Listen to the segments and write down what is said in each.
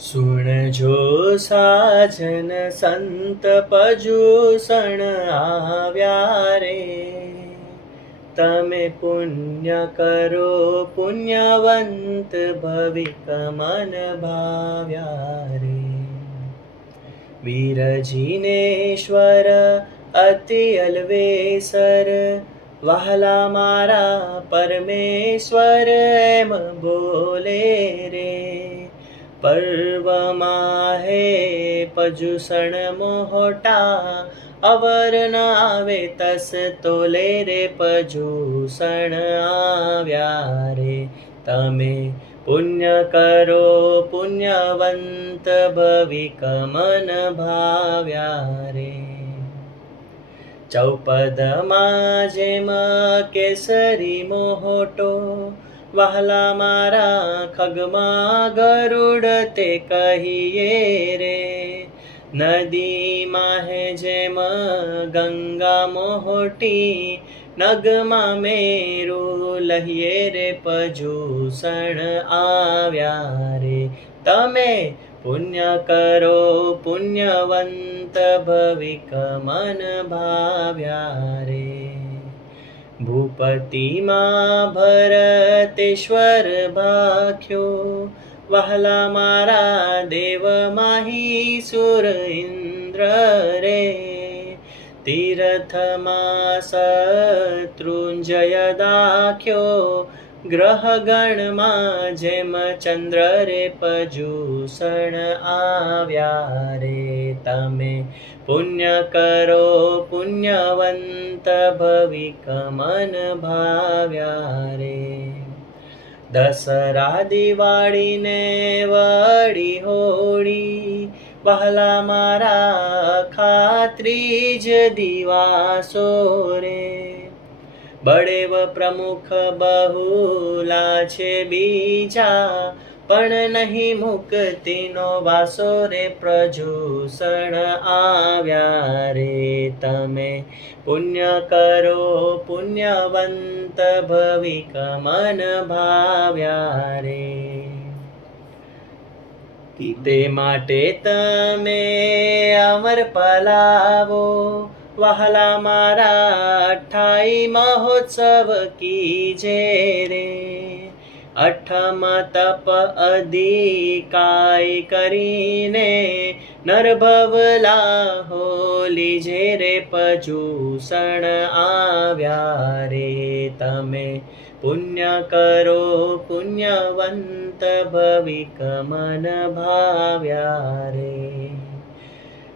સુણજો સાજન સંત પજુષણ આવ્યા રે. તમે પુણ્ય કરો, પુણ્યવંત ભવિક મન ભાવ્યા રે. વીરજીનેશ્વર, અતિ અલવેસર, વહલા મારા પરમેશ્વર, એમ બોલે રે. પર્વમાં હે પજુષણ મોટા અવર ન આવે તસ તોલે રે પજુષણ આવ્યા રે. તમે પુણ્ય કરો, પુણ્યવંત ભવિક મન ભાવ્યા રે. ચૌપદમાં જેમ કેસરી મોહટો વહલા મારા ખગમાં ગરુડ તે કહીએ રે. નદીમાં હે જેમ ગંગા મોહટી, નગમાં મેરુ લહીએ રે પજૂષણ આવ્યા રે. તમે પુણ્ય કરો, પુણ્યવંત ભવિક મન ભાવ્યા રે. ભૂપતિમાં ભરતેશ્વર ભાખ્યો વહલા મારા દેવ માહી સુર ઇન્દ્ર રે. તીર્થમાં શત્રુંજય દાખ્યો ગ્રહગણમાં જેમ ચંદ્ર રે પજૂષણ આવ્યા રે, તમે પુણ્ય કરો, પુણ્યવંત ભવિક મન ભાવ્યા રે. દસરા દિવાળીને વળી હોળી, વહલા મારા ખાત્રીજ દિવાસો રે. બળેવ પ્રમુખ બહુલા છે બીજા, પણ નહીં મુક્તિનો વાસો રે પ્રજૂષણ આવ્યા રે તમે. પુણ્ય કરો, પુણ્યવંત ભવિક મન ભાવ્યા રે. તે માટે તમે અમર પલાવો વહલા મારા અઠાઈ મહોત્સવ કીજે રે. અઠમ તપ અધિકાય કરીને નરભવલા હોલી જે રે પજૂષણ આવ્યા રે. તમે પુણ્ય કરો, પુણ્યવંત ભવિક મન ભાવ્યા રે.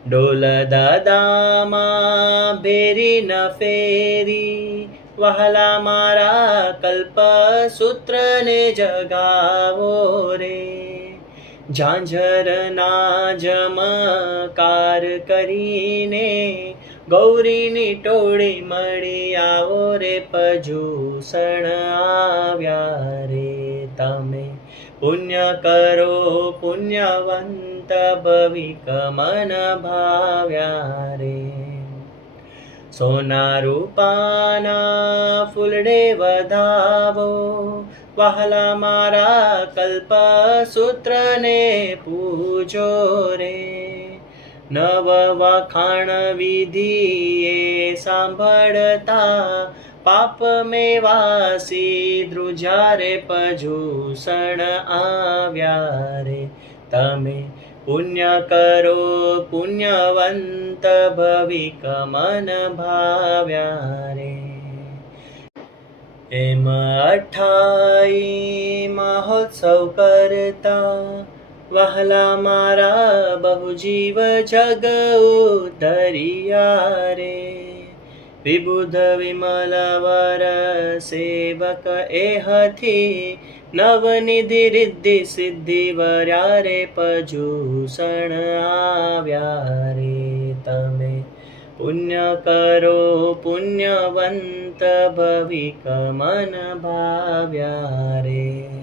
ડોલ દાદામાં ભેરી ન ફેરી, વહલા મારા કલ્પ સૂત્રને જગાવો રે. ઝાંઝરના જમકાર કરીને ગૌરીની ટોળી મળી આવો રે પજૂષણ આવ્યા રે તમે. પુણ્ય કરો પુણ્યવંત ભવિક મન ભાવ્યા રે સોના રૂપાના ફૂલડે વધાવો વહલા મારા કલ્પ સૂત્રને પૂજો રે નવ વખાણ વિધિ એ સાંભળતા પાપ મેવાસી ધ્રુજારે પજૂષણ આવ્યા રે તમે પુણ્ય કરો, પુણ્યવંત ભવિક મન ભાવ્યા રે એમ અઠાઈ મહોત્સવ કરતા વહલા મારા બહુ જીવ જગ ઉતરિયા રે વિબુધ વિમલ વર સેવક એ હથી નવનિધિ રિદ્ધિ સિદ્ધિ વર્યા રે પજૂષણ આવ્યા રે તમે. પુણ્ય કરો, પુણ્યવંત ભવિક મન ભાવ્યા રે.